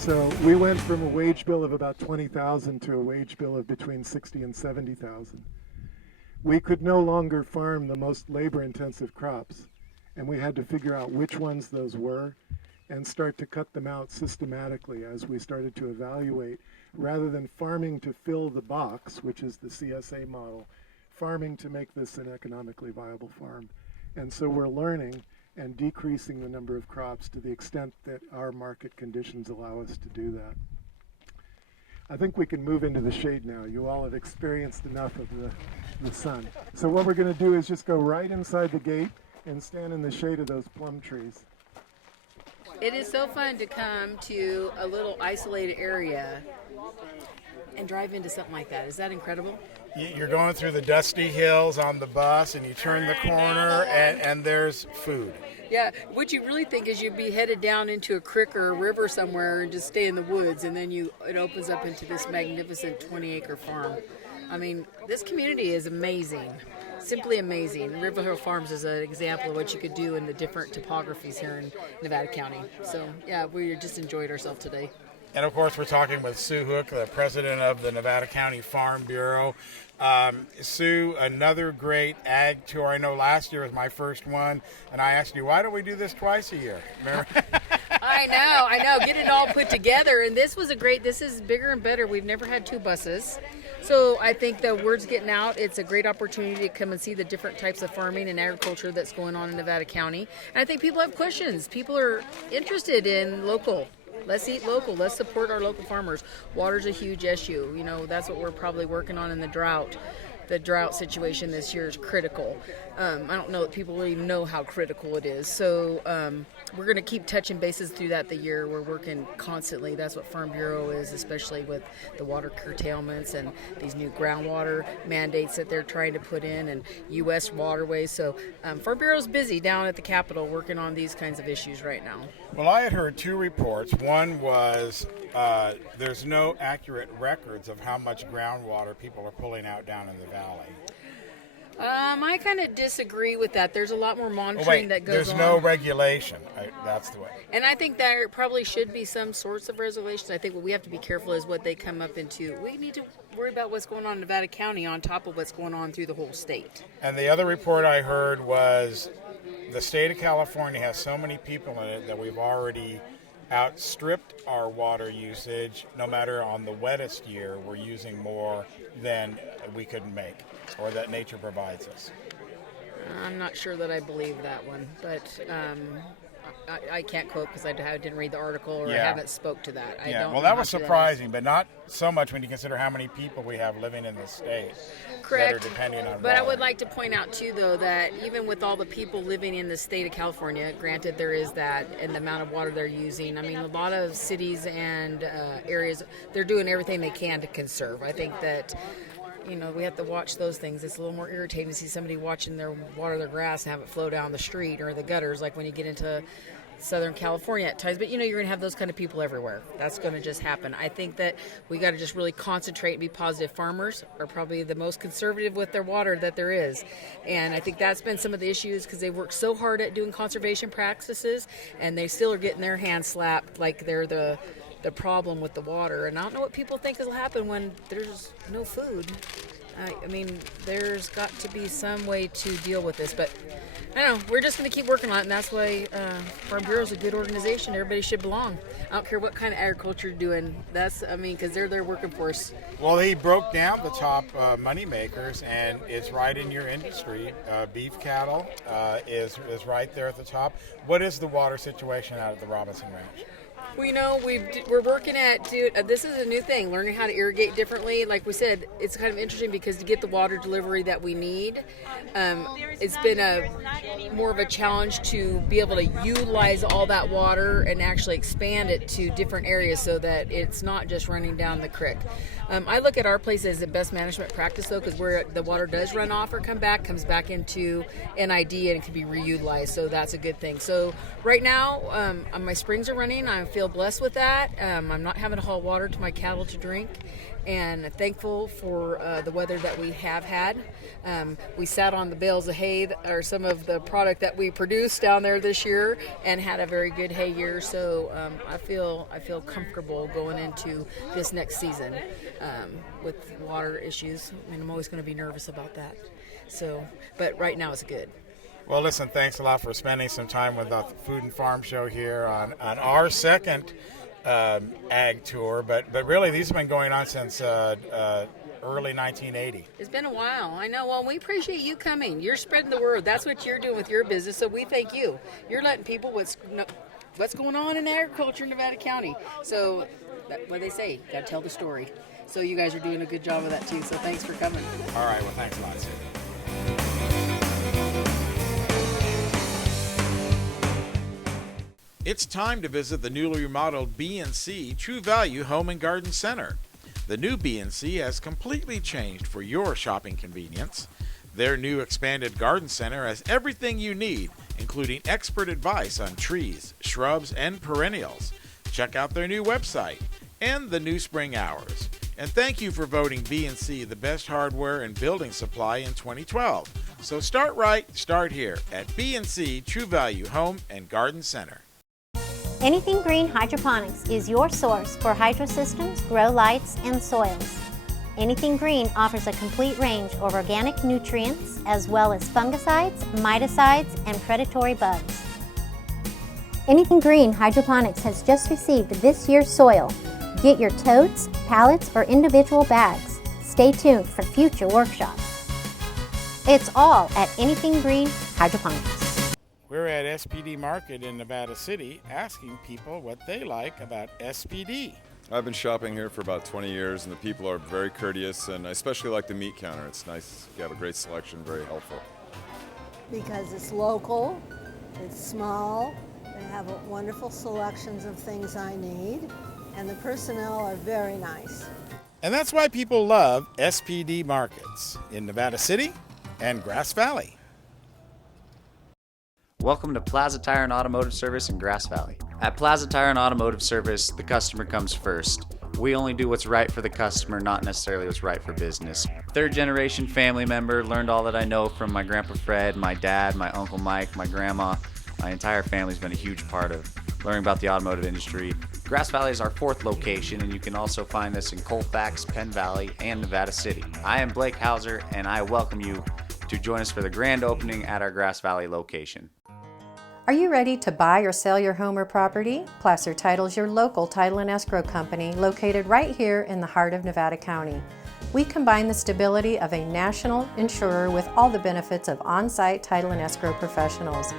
So we went from a wage bill of about 20,000 to a wage bill of between 60 and 70,000. We could no longer farm the most labor-intensive crops, and we had to figure out which ones those were and start to cut them out systematically as we started to evaluate, rather than farming to fill the box, which is the CSA model, farming to make this an economically viable farm. And so we're learning and decreasing the number of crops to the extent that our market conditions allow us to do that. I think we can move into the shade now. You all have experienced enough of the sun. So what we're going to do is just go right inside the gate and stand in the shade of those plum trees. It is so fun to come to a little isolated area and drive into something like that. Is that incredible? You're going through the dusty hills on the bus, and you turn the corner, and there's food. Yeah, what you really think is you'd be headed down into a creek or a river somewhere and just stay in the woods, and then it opens up into this magnificent 20-acre farm. I mean, this community is amazing, simply amazing. River Hill Farms is an example of what you could do in the different topographies here in Nevada County. So, yeah, we just enjoyed ourselves today. And, of course, we're talking with Sue Hoek, the president of the Nevada County Farm Bureau. Sue, another great ag tour. I know last year was my first one, and I asked you, why don't we do this twice a year? Remember? I know. Get it all put together. And this is bigger and better. We've never had two buses. So I think the word's getting out. It's a great opportunity to come and see the different types of farming and agriculture that's going on in Nevada County. And I think people have questions. People are interested in local. Let's eat local. Let's support our local farmers. Water's a huge issue. You know, that's what we're probably working on in the drought. The drought situation this year is critical. I don't know that people really know how critical it is. So we're going to keep touching bases through that the year. We're working constantly. That's what Farm Bureau is, especially with the water curtailments and these new groundwater mandates that they're trying to put in and U.S. waterways. So Farm Bureau's busy down at the Capitol working on these kinds of issues right now. Well, I had heard two reports. One was there's no accurate records of how much groundwater people are pulling out down in the valley. I kind of disagree with that. There's a lot more monitoring that goes on. There's no regulation. That's the way. And I think there probably should be some sorts of regulations. I think what we have to be careful is what they come up into. We need to worry about what's going on in Nevada County on top of what's going on through the whole state. And the other report I heard was the state of California has so many people in it that we've already outstripped our water usage. No matter on the wettest year, we're using more than we could make or that nature provides us. I'm not sure that I believe that one, but I can't quote because I didn't read the article or I haven't spoke to that. Well, that was surprising, but not so much when you consider how many people we have living in the state. Correct. That are depending on but water. I would like to point out, too, though, that even with all the people living in the state of California, granted there is that and the amount of water they're using, I mean, a lot of cities and areas, they're doing everything they can to conserve. I think that we have to watch those things. It's a little more irritating to see somebody watching their water their grass and have it flow down the street or the gutters, like when you get into Southern California at times. But you're going to have those kind of people everywhere. That's going to just happen. I think that we got to just really concentrate and be positive. Farmers are probably the most conservative with their water that there is. And I think that's been some of the issues because they've worked so hard at doing conservation practices and they still are getting their hands slapped like they're the problem with the water. And I don't know what people think will happen when there's no food. I mean, there's got to be some way to deal with this, but I don't know. We're just going to keep working on it, and that's why Farm Bureau is a good organization. Everybody should belong. I don't care what kind of agriculture you're doing. Because they're there working for us. Well, he broke down the top money makers, and it's right in your industry. Beef cattle is right there at the top. What is the water situation out at the Robinson Ranch? Well, we're working at, this is a new thing, learning how to irrigate differently. Like we said, it's kind of interesting because to get the water delivery that we need, it's been more of a challenge to be able to utilize all that water and actually expand it to different areas so that it's not just running down the creek. I look at our place as a best management practice, though, because where the water does run off or comes back into NID and it can be reutilized, so that's a good thing. So right now, my springs are running. I've feel blessed with that. I'm not having to haul water to my cattle to drink, and thankful for the weather that we have had. We sat on the bales of hay, or some of the product that we produced down there this year, and had a very good hay year. So I feel comfortable going into this next season with water issues. I mean, I'm always going to be nervous about that. So, but right now it's good. Well, listen, thanks a lot for spending some time with the Food and Farm Show here on our second ag tour. But really, these have been going on since early 1980. It's been a while. I know. Well, we appreciate you coming. You're spreading the word. That's what you're doing with your business. So we thank you. You're letting people what's going on in agriculture in Nevada County. So what they say, got to tell the story. So you guys are doing a good job of that too. So thanks for coming. All right. Well, thanks a lot, Sue. It's time to visit the newly remodeled B&C True Value Home and Garden Center. The new B&C has completely changed for your shopping convenience. Their new expanded garden center has everything you need, including expert advice on trees, shrubs, and perennials. Check out their new website and the new spring hours. And thank you for voting B&C the best hardware and building supply in 2012. So start right, start here at B&C True Value Home and Garden Center. Anything Green Hydroponics is your source for hydro systems, grow lights, and soils. Anything Green offers a complete range of organic nutrients as well as fungicides, miticides, and predatory bugs. Anything Green Hydroponics has just received this year's soil. Get your totes, pallets, or individual bags. Stay tuned for future workshops. It's all at Anything Green Hydroponics. We're at SPD Market in Nevada City asking people what they like about SPD. I've been shopping here for about 20 years, and the people are very courteous, and I especially like the meat counter. It's nice. You have a great selection, very helpful. Because it's local, it's small, they have wonderful selections of things I need, and the personnel are very nice. And that's why people love SPD Markets in Nevada City and Grass Valley. Welcome to Plaza Tire and Automotive Service in Grass Valley. At Plaza Tire and Automotive Service, the customer comes first. We only do what's right for the customer, not necessarily what's right for business. Third generation family member, learned all that I know from my Grandpa Fred, my dad, my Uncle Mike, my grandma. My entire family's been a huge part of learning about the automotive industry. Grass Valley is our fourth location, and you can also find us in Colfax, Penn Valley, and Nevada City. I am Blake Hauser, and I welcome you to join us for the grand opening at our Grass Valley location. Are you ready to buy or sell your home or property? Placer Title is your local title and escrow company located right here in the heart of Nevada County. We combine the stability of a national insurer with all the benefits of on-site title and escrow professionals.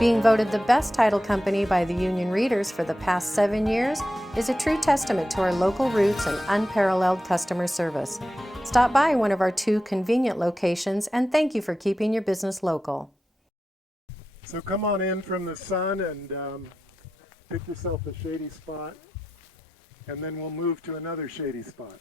Being voted the best title company by the union readers for the past 7 years is a true testament to our local roots and unparalleled customer service. Stop by one of our 2 convenient locations, and thank you for keeping your business local. So come on in from the sun and pick yourself a shady spot, and then we'll move to another shady spot.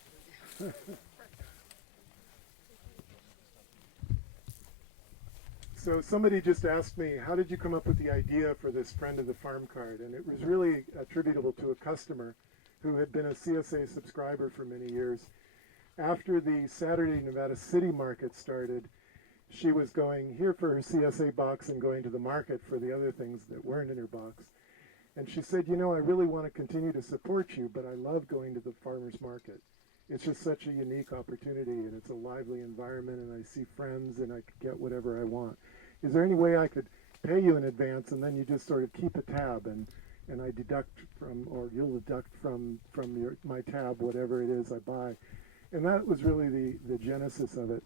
So somebody just asked me, how did you come up with the idea for this Friend of the Farm card? And it was really attributable to a customer who had been a CSA subscriber for many years. After the Saturday Nevada City market started, she was going here for her CSA box and going to the market for the other things that weren't in her box. And she said, you know, I really want to continue to support you, but I love going to the farmer's market. It's just such a unique opportunity, and it's a lively environment, and I see friends, and I could get whatever I want. Is there any way I could pay you in advance, and then you just sort of keep a tab, and I deduct from, or you'll deduct from my tab whatever it is I buy? And that was really the genesis of it.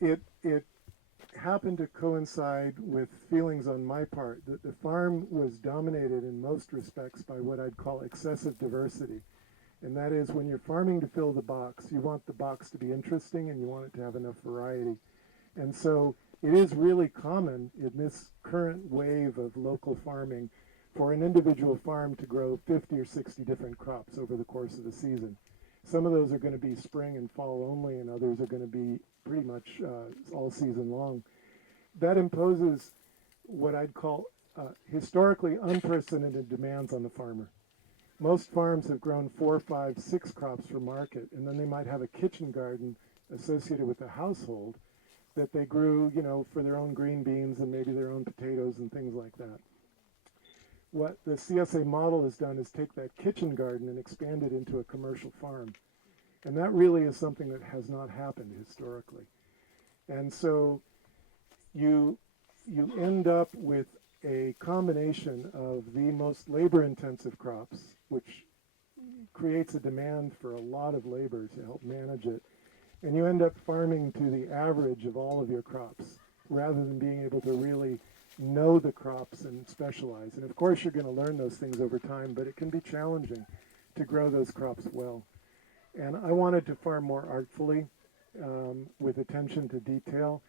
It happened to coincide with feelings on my part that the farm was dominated in most respects by what I'd call excessive diversity. And that is, when you're farming to fill the box, you want the box to be interesting and you want it to have enough variety. And so it is really common in this current wave of local farming for an individual farm to grow 50 or 60 different crops over the course of the season. Some of those are going to be spring and fall only, and others are going to be pretty much all season long. That imposes what I'd call historically unprecedented demands on the farmer. Most farms have grown 4, 5, 6 crops for market, and then they might have a kitchen garden associated with the household that they grew, for their own green beans and maybe their own potatoes and things like that. What the CSA model has done is take that kitchen garden and expand it into a commercial farm. And that really is something that has not happened historically. And so you end up with a combination of the most labor-intensive crops, which creates a demand for a lot of labor to help manage it. And you end up farming to the average of all of your crops, rather than being able to really know the crops and specialize. And of course, you're going to learn those things over time, but it can be challenging to grow those crops well. And I wanted to farm more artfully, with attention to detail.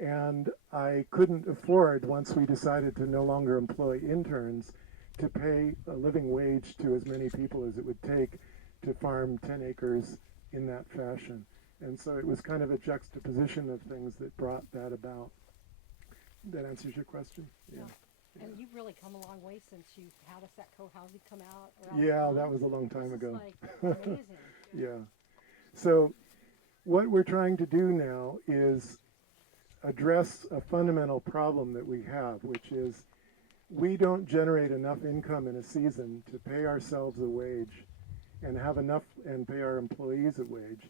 And I couldn't afford, once we decided to no longer employ interns, to pay a living wage to as many people as it would take to farm 10 acres in that fashion. And so it was kind of a juxtaposition of things that brought that about. That answers your question? Yeah. And you've really come a long way since you had us that co-housing come out. Yeah, that was a long time ago. Like amazing. Yeah. So what we're trying to do now is address a fundamental problem that we have, which is we don't generate enough income in a season to pay ourselves a wage and have enough, and pay our employees a wage,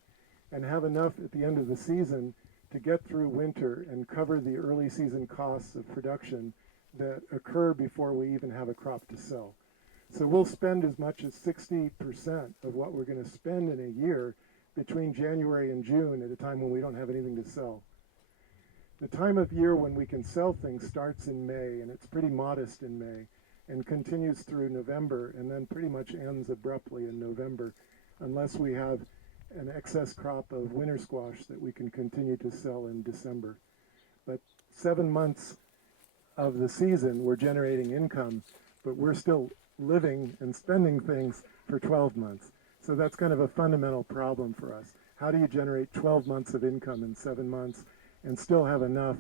and have enough at the end of the season to get through winter and cover the early season costs of production that occur before we even have a crop to sell. So we'll spend as much as 60% of what we're going to spend in a year between January and June at a time when we don't have anything to sell. The time of year when we can sell things starts in May, and it's pretty modest in May, and continues through November, and then pretty much ends abruptly in November, unless we have an excess crop of winter squash that we can continue to sell in December. But 7 months of the season, we're generating income, but we're still living and spending things for 12 months. So that's kind of a fundamental problem for us. How do you generate 12 months of income in 7 months and still have enough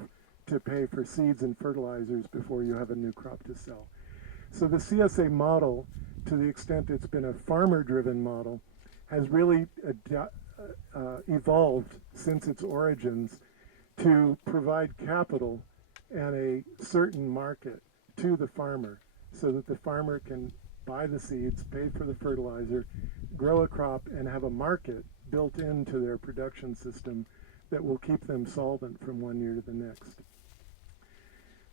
to pay for seeds and fertilizers before you have a new crop to sell? So the CSA model, to the extent it's been a farmer-driven model, has really evolved since its origins to provide capital and a certain market to the farmer, so that the farmer can buy the seeds, pay for the fertilizer, grow a crop, and have a market built into their production system that will keep them solvent from one year to the next.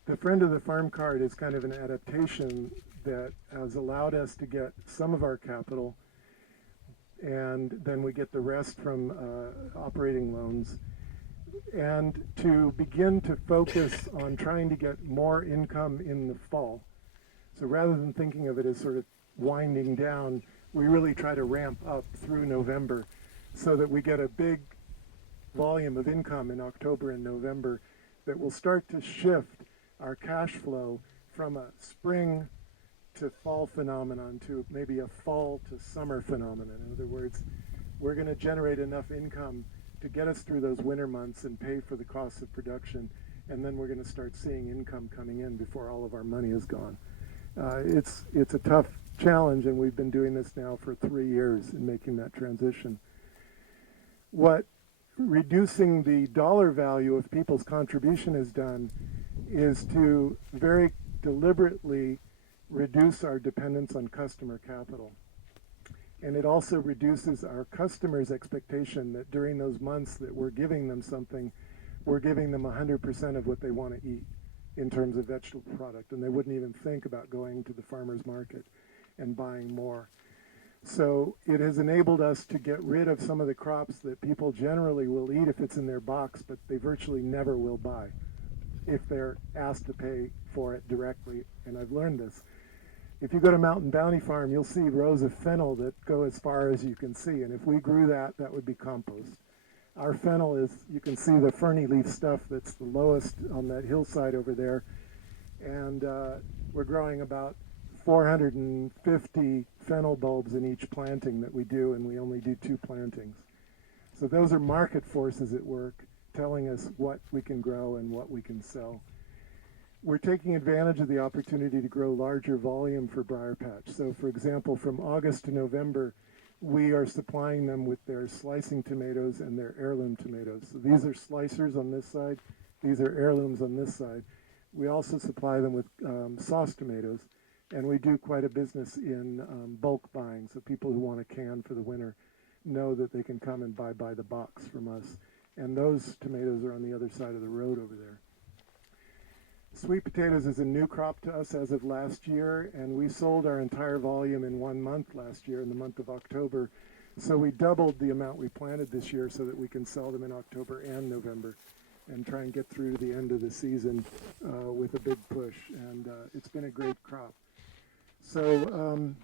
The Friend of the Farm card is kind of an adaptation that has allowed us to get some of our capital, and then we get the rest from operating loans, and to begin to focus on trying to get more income in the fall. So rather than thinking of it as sort of winding down, we really try to ramp up through November so that we get a big volume of income in October and November that will start to shift our cash flow from a spring to fall phenomenon to maybe a fall to summer phenomenon. In other words, we're going to generate enough income to get us through those winter months and pay for the costs of production, and then we're going to start seeing income coming in before all of our money is gone. It's a tough challenge, and we've been doing this now for 3 years in making that transition. What reducing the dollar value of people's contribution has done is to very deliberately reduce our dependence on customer capital. And it also reduces our customers' expectation that during those months that we're giving them something, we're giving them 100% of what they want to eat in terms of vegetable product, and they wouldn't even think about going to the farmer's market and buying more. So it has enabled us to get rid of some of the crops that people generally will eat if it's in their box, but they virtually never will buy if they're asked to pay for it directly. And I've learned this. If you go to Mountain Bounty Farm, you'll see rows of fennel that go as far as you can see. And if we grew that, that would be compost. Our fennel is, you can see the ferny leaf stuff that's the lowest on that hillside over there. And we're growing about 450 fennel bulbs in each planting that we do, and we only do 2 plantings. So those are market forces at work telling us what we can grow and what we can sell. we're taking advantage of the opportunity to grow larger volume for Briar Patch. So for example, from August to November, we are supplying them with their slicing tomatoes and their heirloom tomatoes. So these are slicers on this side, these are heirlooms on this side. We also supply them with sauce tomatoes, and we do quite a business in bulk buying. So people who want a can for the winter know that they can come and buy by the box from us. And those tomatoes are on the other side of the road over there. Sweet potatoes is a new crop to us as of last year, and we sold our entire volume in 1 month last year, in the month of October. So we doubled the amount we planted this year so that we can sell them in October and November and try and get through to the end of the season with a big push. And it's been a great crop. So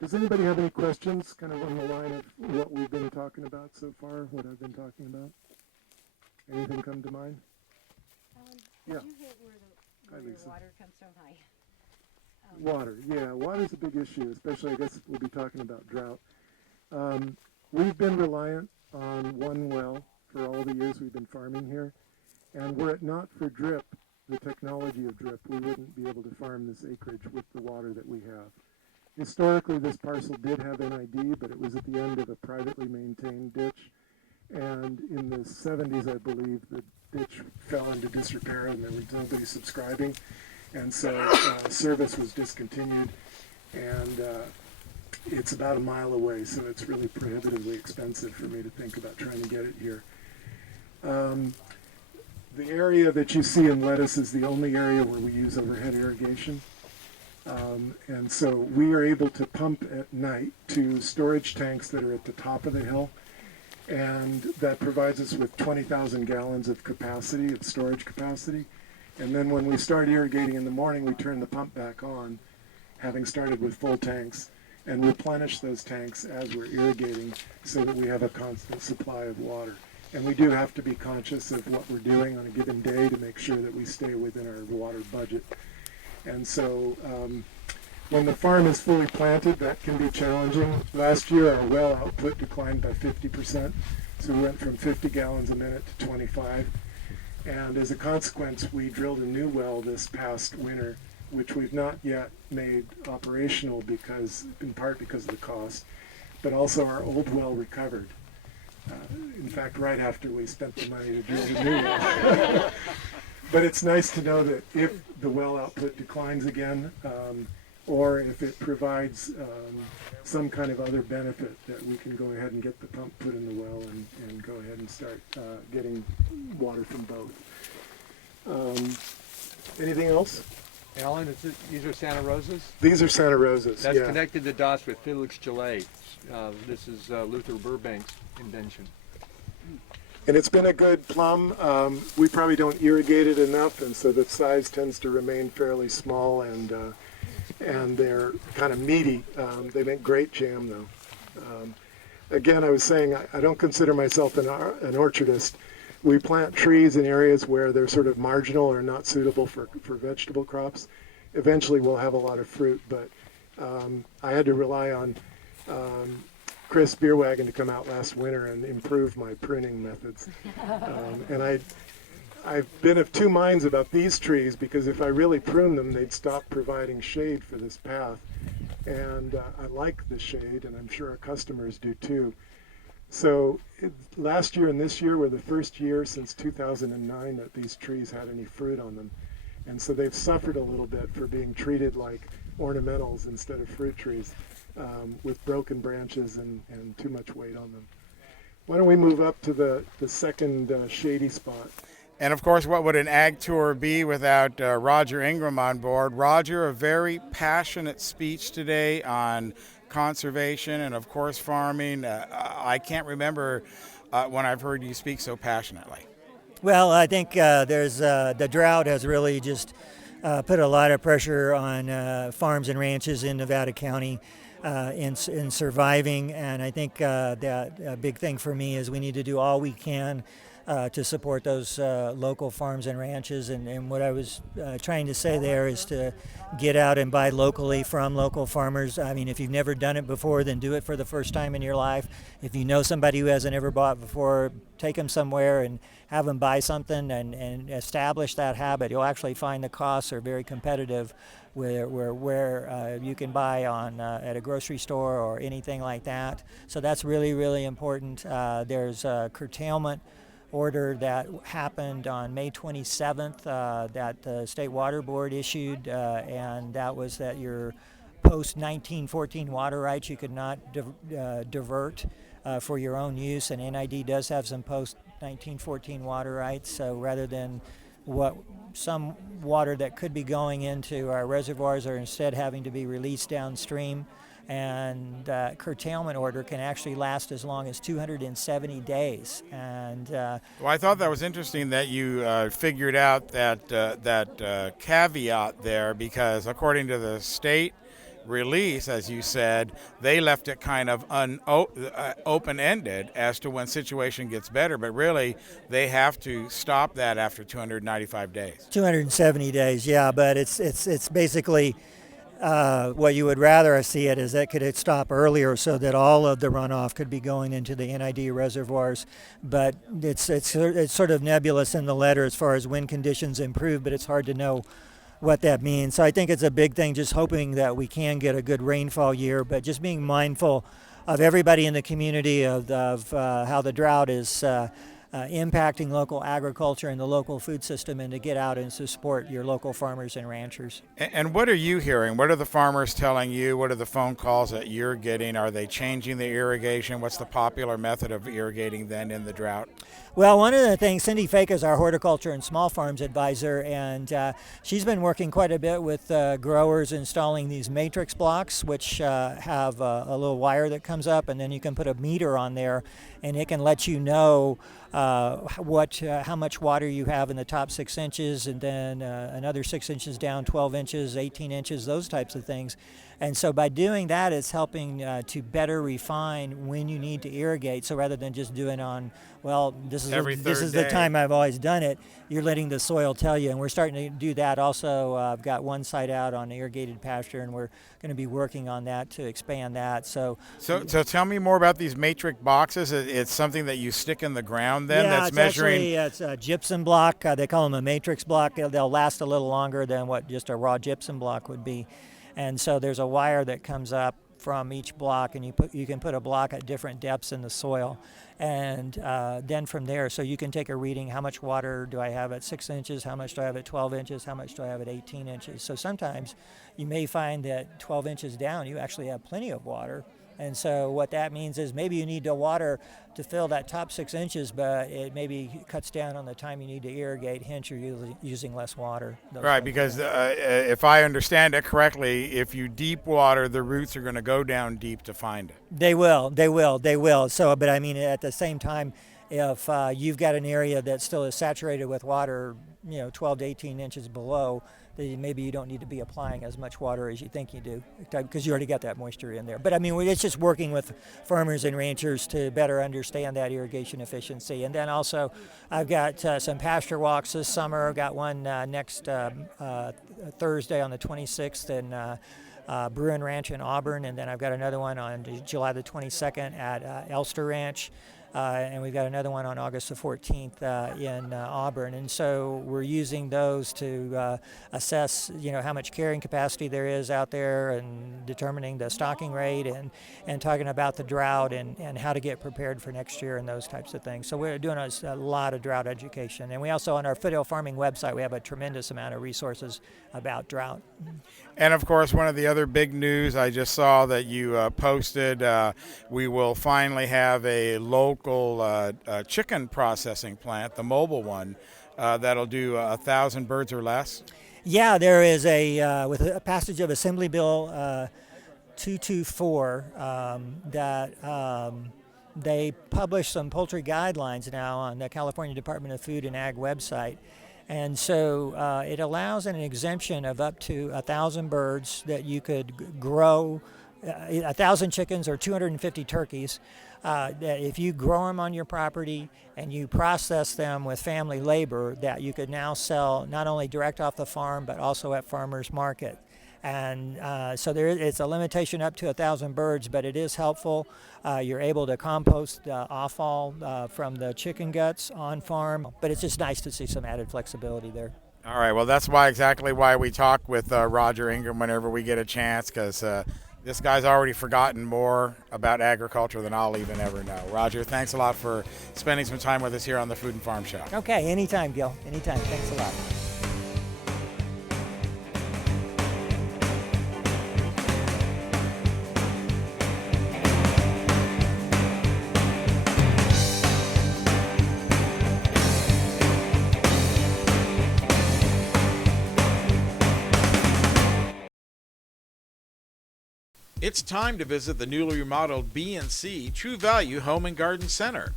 does anybody have any questions kind of on the line of what we've been talking about so far, what I've been talking about? Anything come to mind? Did Yeah. you hit where Hi, your Lisa. water comes so high? Water, yeah, water's a big issue, especially I guess we'll be talking about drought. We've been reliant on one well for all the years we've been farming here, and were it not for drip, the technology of drip, we wouldn't be able to farm this acreage with the water that we have. Historically, this parcel did have NID, but it was at the end of a privately maintained ditch, and in the 70s, I believe, the ditch fell into disrepair and there was nobody subscribing, and so service was discontinued, and it's about a mile away, so it's really prohibitively expensive for me to think about trying to get it here. The area that you see in lettuce is the only area where we use overhead irrigation, and so we are able to pump at night to storage tanks that are at the top of the hill, and that provides us with 20,000 gallons of capacity, of storage capacity. And then when we start irrigating in the morning, we turn the pump back on, having started with full tanks, and replenish those tanks as we're irrigating so that we have a constant supply of water. And we do have to be conscious of what we're doing on a given day to make sure that we stay within our water budget. And so when the farm is fully planted, that can be challenging. Last year, our well output declined by 50%, so we went from 50 gallons a minute to 25. And as a consequence, we drilled a new well this past winter, which we've not yet made operational in part because of the cost, but also our old well recovered. In fact, right after we spent the money to drill the new well. But it's nice to know that if the well output declines again, or if it provides some kind of other benefit, that we can go ahead and get the pump put in the well and go ahead and start getting water from both. Anything else? Alan, these are Santa Rosas? These are Santa Rosas. That's yeah. connected the dots with Felix Gillet. This is Luther Burbank's invention. And it's been a good plum. We probably don't irrigate it enough, and so the size tends to remain fairly small, and they're kind of meaty. They make great jam, though. Again, I was saying I don't consider myself an orchardist. We plant trees in areas where they're sort of marginal or not suitable for vegetable crops. Eventually, we'll have a lot of fruit, but I had to rely on Chris Beerwagon to come out last winter and improve my pruning methods. And I've been of two minds about these trees, because if I really prune them, they'd stop providing shade for this path. And I like the shade, and I'm sure our customers do too. So last year and this year were the first year since 2009 that these trees had any fruit on them. And so they've suffered a little bit for being treated like ornamentals instead of fruit trees, with broken branches and too much weight on them. Why don't we move up to the second shady spot? And of course, what would an ag tour be without Roger Ingram on board? Roger, a very passionate speech today on conservation and, of course, farming. I can't remember when I've heard you speak so passionately. Well, I think there's the drought has really just put a lot of pressure on farms and ranches in Nevada County in surviving, and I think that a big thing for me is we need to do all we can to support those local farms and ranches. And what I was trying to say there is to get out and buy locally from local farmers. I mean, if you've never done it before, then do it for the first time in your life. If you know somebody who hasn't ever bought before, take them somewhere and have them buy something and establish that habit. You'll actually find the costs are very competitive where you can buy on at a grocery store or anything like that. So that's really, really important. There's a curtailment order that happened on May 27th that the State Water Board issued, and that was that your post-1914 water rights you could not divert for your own use, and NID does have some post-1914 water rights, so rather than some water that could be going into our reservoirs are instead having to be released downstream. And curtailment order can actually last as long as 270 days. And well, I thought that was interesting that you figured out that caveat there, because according to the state release, as you said, they left it kind of open-ended as to when situation gets better, but really they have to stop that after 295 days. 270 days, yeah, but it's basically. What you would rather see it is that could stop earlier so that all of the runoff could be going into the NID reservoirs. But it's sort of nebulous in the letter as far as when conditions improve, but it's hard to know what that means. So I think it's a big thing, just hoping that we can get a good rainfall year, but just being mindful of everybody in the community of how the drought is impacting local agriculture and the local food system, and to get out and to support your local farmers and ranchers. And what are you hearing? What are the farmers telling you? What are the phone calls that you're getting? Are they changing the irrigation? What's the popular method of irrigating then in the drought? Well, one of the things, Cindy Fake is our horticulture and small farms advisor, and she's been working quite a bit with growers installing these matrix blocks, which have a little wire that comes up, and then you can put a meter on there, and it can let you know how much water you have in the top 6 inches, and then another 6 inches down, 12 inches, 18 inches, those types of things. And so by doing that, it's helping to better refine when you need to irrigate. So rather than just doing on, well, this is the time I've always done it, you're letting the soil tell you. And we're starting to do that also. I've got one site out on irrigated pasture, and we're going to be working on that to expand that. So tell me more about these matrix boxes. It's something that you stick in the ground then, yeah, that's measuring. It's a gypsum block. They call them a matrix block. They'll last a little longer than what just a raw gypsum block would be. And so there's a wire that comes up from each block, and you can put a block at different depths in the soil. And then from there, so you can take a reading, how much water do I have at 6 inches, how much do I have at 12 inches, how much do I have at 18 inches. So sometimes you may find that 12 inches down, you actually have plenty of water. And so what that means is maybe you need to water to fill that top 6 inches, but it maybe cuts down on the time you need to irrigate, hence you're using less water. Right, because if I understand it correctly, if you deep water, the roots are going to go down deep to find it. They will. So, but I mean, at the same time, if you've got an area that still is saturated with water, 12 to 18 inches below, maybe you don't need to be applying as much water as you think you do, because you already got that moisture in there. But I mean, it's just working with farmers and ranchers to better understand that irrigation efficiency. And then also, I've got some pasture walks this summer. I've got one next Thursday on the 26th in Bruin Ranch in Auburn, and then I've got another one on July the 22nd at Elster Ranch. And we've got another one on August the 14th in Auburn. And so we're using those to assess, how much carrying capacity there is out there, and determining the stocking rate, and talking about the drought and how to get prepared for next year and those types of things. So we're doing a lot of drought education. And we also, on our Foothill Farming website, we have a tremendous amount of resources about drought. And of course, one of the other big news I just saw that you posted, we will finally have a local chicken processing plant, the mobile one, that'll do 1,000 birds or less. Yeah, there is with a passage of Assembly Bill 224 that they publish some poultry guidelines now on the California Department of Food and Ag website. And so it allows an exemption of up to 1,000 birds that you could grow 1,000 chickens or 250 turkeys. That if you grow them on your property and you process them with family labor, that you could now sell not only direct off the farm but also at farmers market. And so it's a limitation up to 1,000 birds, but it is helpful. You're able to compost offal from the chicken guts on farm, but it's just nice to see some added flexibility there. All right, well, that's exactly why we talk with Roger Ingram whenever we get a chance, because this guy's already forgotten more about agriculture than I'll even ever know. Roger, thanks a lot for spending some time with us here on the Food and Farm Show. Okay, anytime, Gil. Anytime. Thanks a lot. It's time to visit the newly remodeled B&C True Value Home and Garden Center.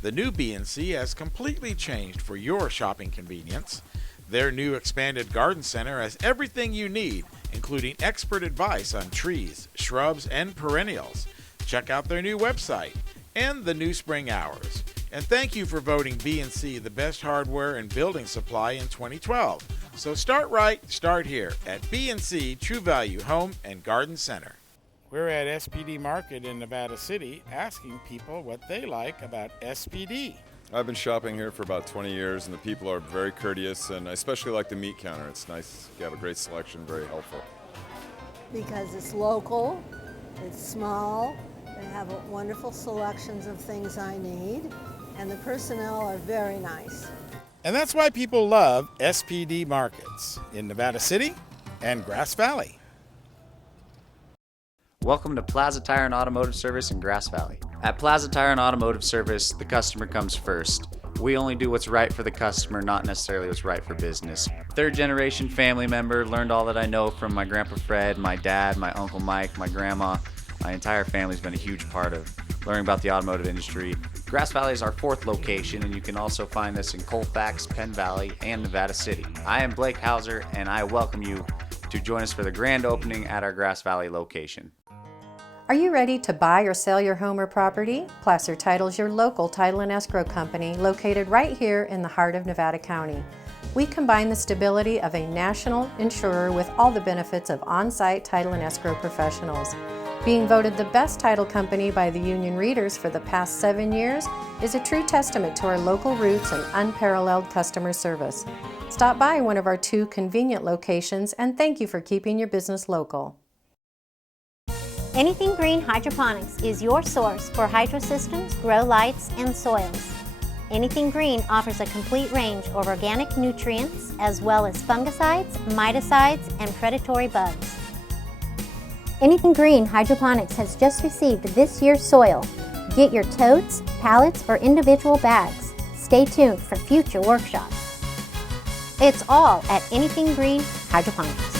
The new B&C has completely changed for your shopping convenience. Their new expanded garden center has everything you need, including expert advice on trees, shrubs, and perennials. Check out their new website and the new spring hours. And thank you for voting B&C the best hardware and building supply in 2012. So start right, start here at B&C True Value Home and Garden Center. We're at SPD Market in Nevada City asking people what they like about SPD. I've been shopping here for about 20 years, and the people are very courteous, and I especially like the meat counter. It's nice. You have a great selection, very helpful. Because it's local, it's small, they have wonderful selections of things I need, and the personnel are very nice. And that's why people love SPD Markets in Nevada City and Grass Valley. Welcome to Plaza Tire and Automotive Service in Grass Valley. At Plaza Tire and Automotive Service, the customer comes first. We only do what's right for the customer, not necessarily what's right for business. Third generation family member, learned all that I know from my Grandpa Fred, my dad, my Uncle Mike, my grandma. My entire family's been a huge part of learning about the automotive industry. Grass Valley is our fourth location, and you can also find us in Colfax, Penn Valley, and Nevada City. I am Blake Hauser, and I welcome you to join us for the grand opening at our Grass Valley location. Are you ready to buy or sell your home or property? Placer Title is your local title and escrow company located right here in the heart of Nevada County. We combine the stability of a national insurer with all the benefits of on-site title and escrow professionals. Being voted the best title company by the union readers for the past 7 years is a true testament to our local roots and unparalleled customer service. Stop by one of our 2 convenient locations, and thank you for keeping your business local. Anything Green Hydroponics is your source for hydro systems, grow lights, and soils. Anything Green offers a complete range of organic nutrients as well as fungicides, miticides, and predatory bugs. Anything Green Hydroponics has just received this year's soil. Get your totes, pallets, or individual bags. Stay tuned for future workshops. It's all at Anything Green Hydroponics.